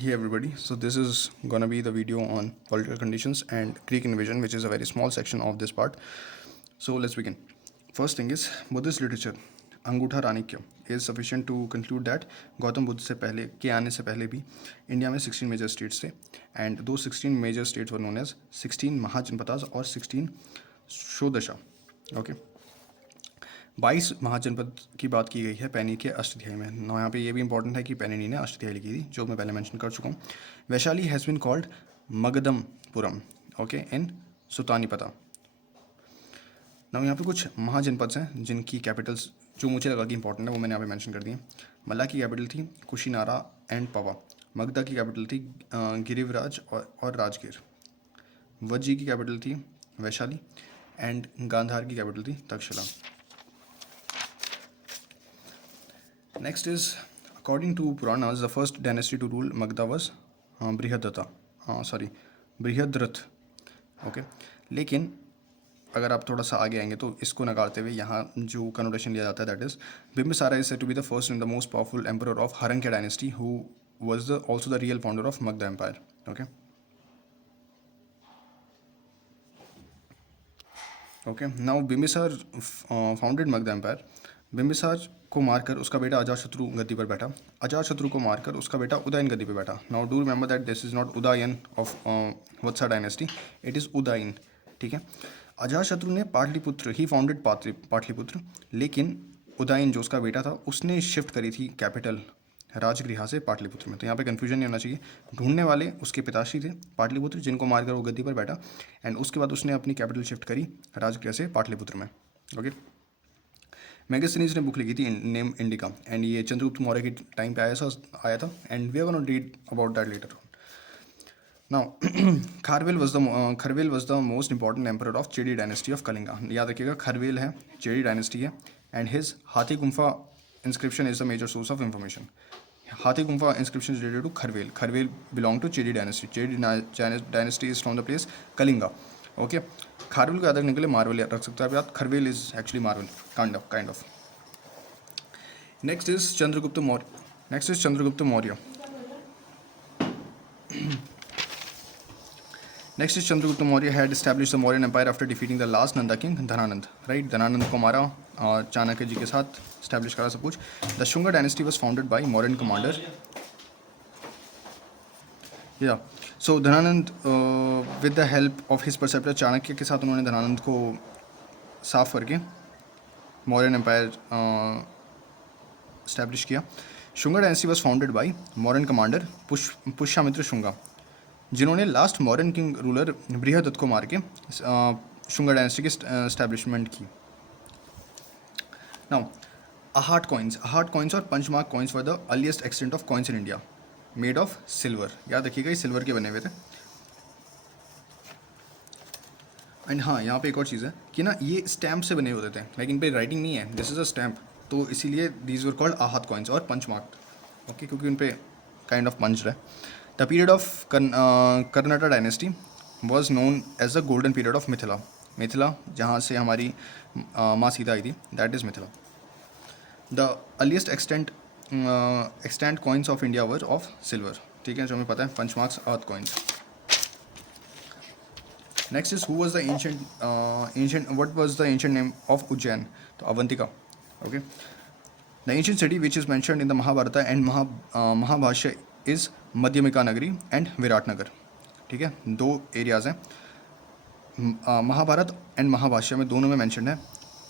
Hey everybody, so this is gonna be the video on political conditions and Greek invasion, which is a very small section of this part. So let's begin. First thing is Buddhist literature. अंगूठा राणिक्य is sufficient to conclude that Gautam Buddha से पहले के आने से पहले भी India में 16 major states थे एंड दो 16 major states were known as 16 mahajanapadas और 16 शोदशा. ओके, 22 महाजनपद की बात की गई है पैनी के अष्टाध्यायी में. ना यहाँ पे ये भी इंपॉर्टेंट है कि पैनी ने अष्टाध्यायी लिखी थी, जो मैं पहले मेंशन कर चुका हूँ. Vaishali has been called Magadhampuram, okay, in Sutanipata. ना यहाँ पे कुछ महाजनपद हैं जिनकी कैपिटल्स जो मुझे लगा कि इंपॉर्टेंट है वो मैंने यहाँ पे मेंशन कर दी है. मल्ला की कैपिटल थी कुशीनारा एंड पवा. मगधा की कैपिटल थी गिरिवराज और राजगीर. वज्जी की कैपिटल थी वैशाली एंड गांधार की कैपिटल थी Takshashila. Next is, according to Puranas, the first dynasty to rule Magda was Brihadrath. Okay, लेकिन अगर आप थोड़ा सा आगे आएंगे तो इसको नकारते हुए यहाँ जो कनोटेशन लिया जाता है that is Bimbisara is said to be the first and the most powerful emperor of Haryanka dynasty who was the also the real founder of Magadha empire. Okay okay, now Bimbisara founded Magadha empire. Bimbisara को मारकर उसका बेटा अजातशत्रु गद्दी पर बैठा. अजातशत्रु को मारकर उसका बेटा उदयन गद्दी पर बैठा. Now do remember that this is not Udayan of Vatsa dynasty, it is Udayan. ठीक है, अजातशत्रु ने पाटलिपुत्र ही फाउंडेड पाटलिपुत्र, लेकिन उदयन जो उसका बेटा था उसने शिफ्ट करी थी कैपिटल राजगृहा से पाटलिपुत्र में. तो यहाँ पे कन्फ्यूजन नहीं होना चाहिए. ढूंढने वाले उसके पिताश्री थे पाटलिपुत्र, जिनको मारकर वो गद्दी पर बैठा एंड उसके बाद उसने अपनी कैपिटल शिफ्ट करी राजगृह से पाटलिपुत्र में. ओके, मैगस्थनीज ने बुक लिखी थी नेम इंडिका एंड ये चंद्रगुप्त मौर्य के टाइम पे आया था and we are gonna read about that letter. Now Kharavela was the most important emperor of Chedi dynasty of Kalinga. याद रखिएगा खरवेल है, चेडी डायनेस्टी है and his Hathi Gumpha inscription is the major source of information. Hathi Gumpha inscription is related to Kharavela. Kharavela belong to Chedi dynasty. Chedi dynasty is from the place Kalinga. Okay, Kharavela को याद रखने के लिए Marvel रख सकते हैं आप याद. Kharavela is actually marvel kind of. Next is Chandragupta Maurya. Next is Chandragupta Maurya had established the Mauryan Empire after defeating the last Nanda king Dhananand. Right, Dhananand को मारा और चाणक्य जी के साथ establish करा सब कुछ. The Shunga dynasty was founded by Mauryan commander. Yeah, so Dhananand with the help of his preceptor Chanakya के साथ उन्होंने धनानंद को साफ करके Mauryan Empire establish किया. Shunga dynasty was founded by Mauryan commander Pushyamitra Shunga, जिन्होंने last modern king ruler Brihadatta को मार के शुंगा डायनेस्टी की एस्टैब्लिशमेंट की. नाउ अहाट कॉइन्स और punch mark coins for the earliest extent of coins in India made of silver. याद रखिएगा ये सिल्वर के बने हुए थे. एंड हाँ, यहाँ पे एक और चीज़ है कि ना ये स्टैम्प से बने होते थे, लेकिन इन पे राइटिंग नहीं है. दिस इज़ अ स्टैम्प, तो इसीलिए दीज वर कॉल्ड अहाट कॉइन्स और पंचमार्क. ओके, क्योंकि उन पे काइंड ऑफ पंच है. The period of Karnataka dynasty was known as the golden period of Mithila. Mithila जहाँ से हमारी माँ सीता आई थी, that is Mithila. The earliest extant coins of India were of silver. ठीक है, जो हमें पता है पंचमार्क्स अर्थ coins. Next is what was the ancient name of Ujjain? तो Avantika. Okay. The ancient city which is mentioned in the Mahabharata and Mahabhashya is Madhyamika Nagari and Viratnagar. ठीक है, दो एरियाज़ हैं महाभारत एंड महाभाष्य में, दोनों में मेंशन है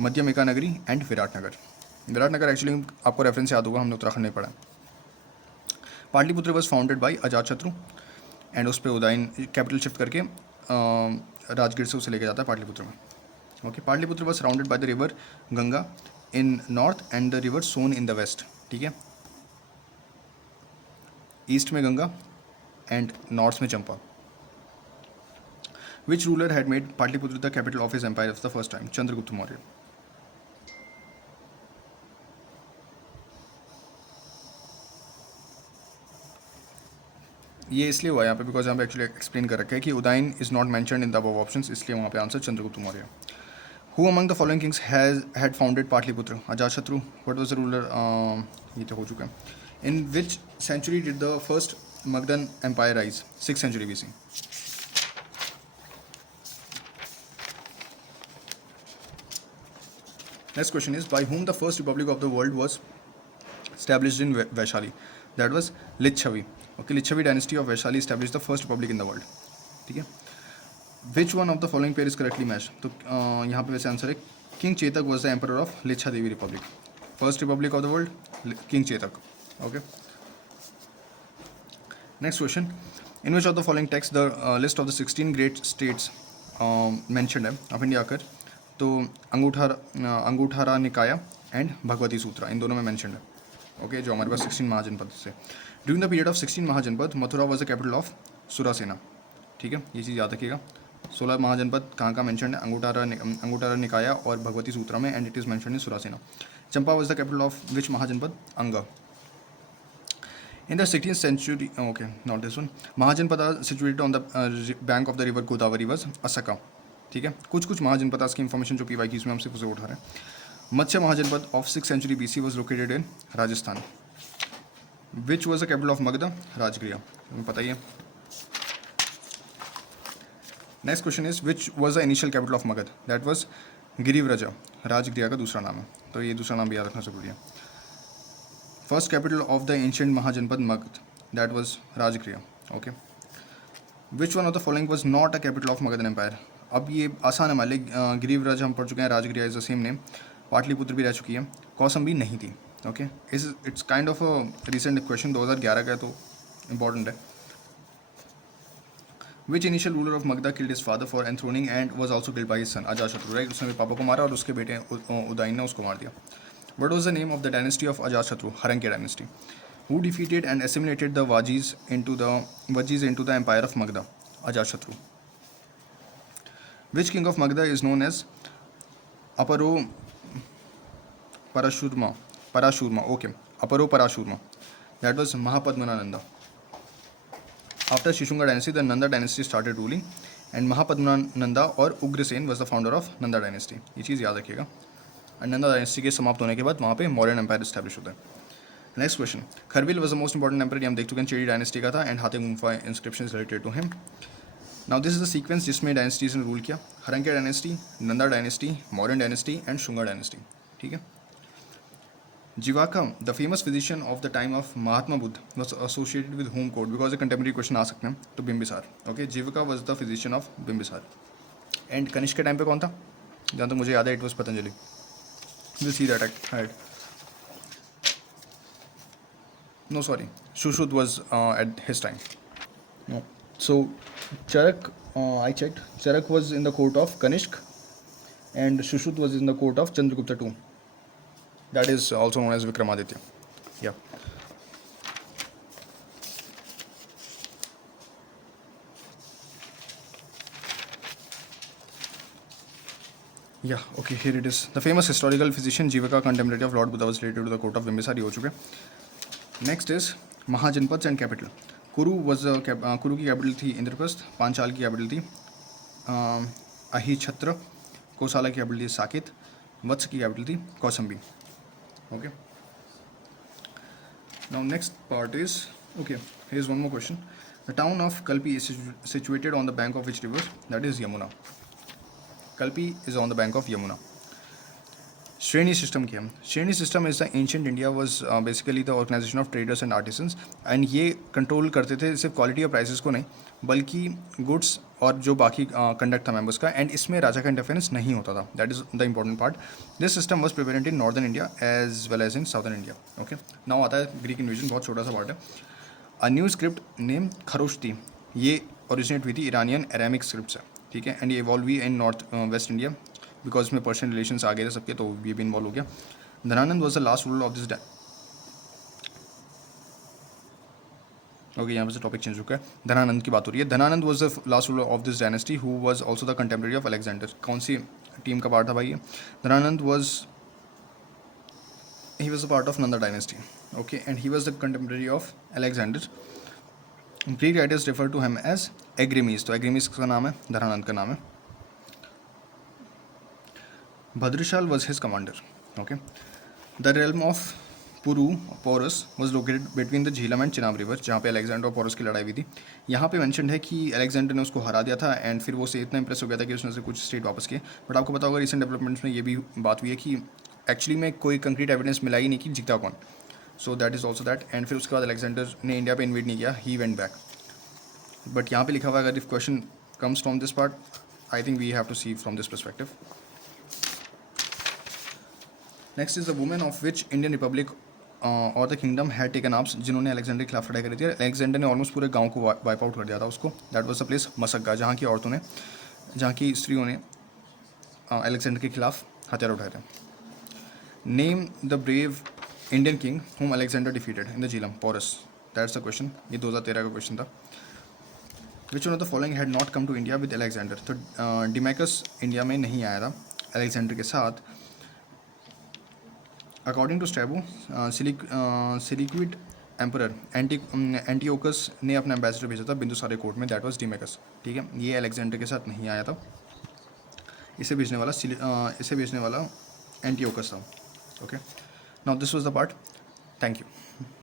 मध्यमिका नगरी एंड विराटनगर. विराटनगर एक्चुअली आपको रेफरेंस याद होगा, हमने उत्तराखंड में पढ़ा. Pataliputra was founded by Ajatashatru and उस पर उदयन कैपिटल शिफ्ट करके राजगीर से उसे लेके जाता है पाटलिपुत्र में. Okay, Pataliputra was surrounded by the river Ganga in north and the river Son in the west. ठीक है, ईस्ट में गंगा एंड नॉर्थ में Champa. Which ruler had made Pataliputra the capital of his empire of the first time? Chandragupta Maurya. ये इसलिए हुआ यहाँ पे बिकॉज यहाँ पे एक्चुअली एक्सप्लेन कर रखा है कि Udayan is not mentioned in the above options, इसलिए वहाँ पे answer Chandragupta Maurya. Who among the following Kings had founded Pataliputra? Ajatashatru. What was the ruler? ये तो हो चुका है. In which century did the first Magadhan Empire rise, 6th century BC. Next question is, by whom the first republic of the world was established in Vaishali? That was Lichavi. Okay, Lichavi dynasty of Vaishali established the first republic in the world. ठीक है. Which one of the following pair is correctly matched? तो यहाँ पे वैसे answer है king Chetak was the emperor of लिच्छा देवी republic. First republic of the world, King Chetak. Okay. Next question. In which of the following text the list of the 16 great states mentioned है of India आकर तो अंगूठारा निकाया and Bhagwati सूत्रा इन दोनों में mentioned है. Okay जो हमारे पास 16 महाजनपद से. During the period of 16 Mahajanapada Mathura was the capital of Surasena. ठीक है, ये चीज़ याद रखिएगा. 16 महाजनपद कहाँ का मेंशन है? अंगूठारा निकाया और भगवती सूत्रा में, and it is mention in Surasena. Champa was the capital of which Mahajanapada? Anga. In the 16th century, okay, not this one. महाजनपद situated on the bank of the river Godavari was Asaka. ठीक है, कुछ महाजनपद की इन्फॉर्मेशन जो PY की इसमें हम सिर्फ उसे उठा रहे हैं. मत्स्य महाजनपद of 6th century BC was located in Rajasthan. Which was the capital of Magadha? Rajgriha. हमें पता ही है. Next question is, which was the initial capital of Magad? That was गिरिव्रजा. Rajgriha का दूसरा नाम है, तो ये दूसरा नाम भी याद रखना जरूरी है. First capital of the ancient Mahajanpad Magad, that was Rajgriha. Okay. Which one of the following was not a capital of Magadhan Empire? अब ये आसान है मान लिया. गिरिव्रज हम पढ़ चुके हैं, Rajgriha is the same name. Pataliputra भी रह चुकी है, कौसंबी नहीं थी. Okay, it's kind of a recent question, 2011 का है तो इम्पॉर्टेंट है. Which initial ruler of Magda killed his father for enthroning and was also killed by his son? Ajatashatru. Right, उसने पापा को मारा और उसके बेटे उदयन ने उसको मार दिया. What was the name of the dynasty of Ajatashatru? Haranke dynasty. Who defeated and assimilated the Vajis into the empire of Magda? Ajatashatru. Which king of Magda is known as Aparo Parashurma? Okay. Aparo Parashurma. That was Mahapadmananda. After Shishunga dynasty, the Nanda dynasty started ruling, and Mahapadmananda or Ugrasen was the founder of Nanda dynasty. ये चीज़ याद रखिएगा. Nanda dynasty के समाप्त होने के बाद वहाँ पे मौर्यन एम्पायर इस्टेब्लिश होता है. Next question. Kharavela was the most important empire, हम देख चुके हैं, चेडी डायनेस्टी का था, and Hathi Gumpha inscription related to him. Now this is the sequence जिसमें डायनेस्टीज ने रूल किया. Haryanka dynasty, Nanda dynasty, Mauryan dynasty and Shunga dynasty. ठीक है. Jivaka, the famous physician of the time of Mahatma Buddha, was associated with home code, because a contemporary question आ सकते हैं. तो Bimbisara. Okay, Jivaka was the physician of Bimbisara. And Kanishka के टाइम पे कौन था? जहाँ तक मुझे याद है, it was Patanjali. We'll see that ahead. No, sorry. Shushruta was at his time. No. So, Charak, I checked. Charak was in the court of Kanishk, and Shushruta was in the court of Chandragupta II. That is also known as Vikramaditya. Yeah. Yeah, okay, here it is. The famous historical physician Jivaka, contemporary of Lord Buddha, was related to the court of Bimbisar. ये हो चुके. Next is महाजनपद and capital. कुरु was कुरु की capital थी इंद्रप्रस्थ. पांचाल की capital थी अहिछत्र. कोसाला की कैपिटल थी साकेत. वत्स की कैपिटल थी Kosambi. Okay. Now next part is, okay, here's one more question. The town of Kalpi is situated on the bank of which river? That is Yamuna. Kalpi is on the bank of Yamuna. Shreni system क्या है? Shreni system is the ancient India was basically the organization of traders and artisans, and ये control करते थे सिर्फ quality और prices को नहीं, बल्कि गुड्स और जो बाकी कंडक्ट था मेंबर्स का, एंड इसमें राजा का इंटरफेरेंस नहीं होता था. That is the important part. This system was prevalent in northern India as well as in southern India. Okay, now आता है ग्रीक इन्वेजन, बहुत छोटा सा पार्ट है. A new script name Kharosthi, ये ओरिजिनेट हुई थी इरानियन अरामिक स्क्रिप्ट से. ठीक है, एंड ये इवॉल्व हुई इन नॉर्थ वेस्ट इंडिया, बिकॉज इसमें पर्शियन रिलेशंस आ गए थे सबके, तो ये भी इन्वॉल्व हो गया. Dhanananda was the last ruler of this. Okay, यहाँ पर से टॉपिक चेंज हो गया. धनानंद की बात हो रही है. Dhanananda was the last ruler of this dynasty who was also the contemporary of Alexander. कौन सी टीम का पार्ट था भाई ये? Dhanananda was, he was a part of Nanda dynasty. Okay, and he was the contemporary of Alexander. Greek writers refer to him as Agrimes. तो Agrimes का नाम है, धनानंद का नाम है. Bhadrashal was his commander. Okay, the realm of Puru Porus was located between the Jhelum and Chenab river, जहाँ पे Alexander और पोरस की लड़ाई हुई थी। यहाँ पे मैंशन है कि अलेक्जेंडर ने उसको हरा दिया था एंड फिर वो से इतना इंप्रेस हो गया था कि उसने से कुछ स्टेट वापस किए। बट आपको पता होगा रिसेंट डेवलपमेंट्स में ये भी बात हुई है कि एक्चुअली में कोई कंक्रीट एविडेंस मिला ही नहीं कि जीता कौन। So that is also that. And फिर उसके बाद अलेक्जेंडर ने इंडिया पे इन्वेट नहीं किया, ही वेंट बैक। बट यहाँ पे लिखा हुआ है, अगर if question comes from this part, I think we have to see from this perspective. Next is the women of which Indian republic और the kingdom had taken arms, जिन्होंने Alexander के खिलाफ लड़ाई करी थी। अलेक्जेंडर ने ऑलमोस्ट पूरे गांव को वाइप आउट कर दिया था उसको। दैट वाज द प्लेस मसक्का, जहाँ की औरतों ने, जहाँ की स्त्रियों ने अलेक्जेंडर के खिलाफ हथियार उठाए थे। Name the brave Indian king whom Alexander defeated in the Jhelum, Porus. That's the question. ये 2013 का क्वेश्चन था। Which one of the following had not come to India with Alexander, तो डिमैकस इंडिया में नहीं आया था अलेक्जेंडर के साथ। According to Strabo, Seleucid emperor Antiochus ने अपना एम्बेसडर भेजा था बिंदुसारे कोर्ट में, दैट वाज डिमेकस। ठीक है, ये अलेक्जेंडर के साथ नहीं आया था। इसे भेजने वाला एंटीओकस था। Okay, now this was the part. Thank you.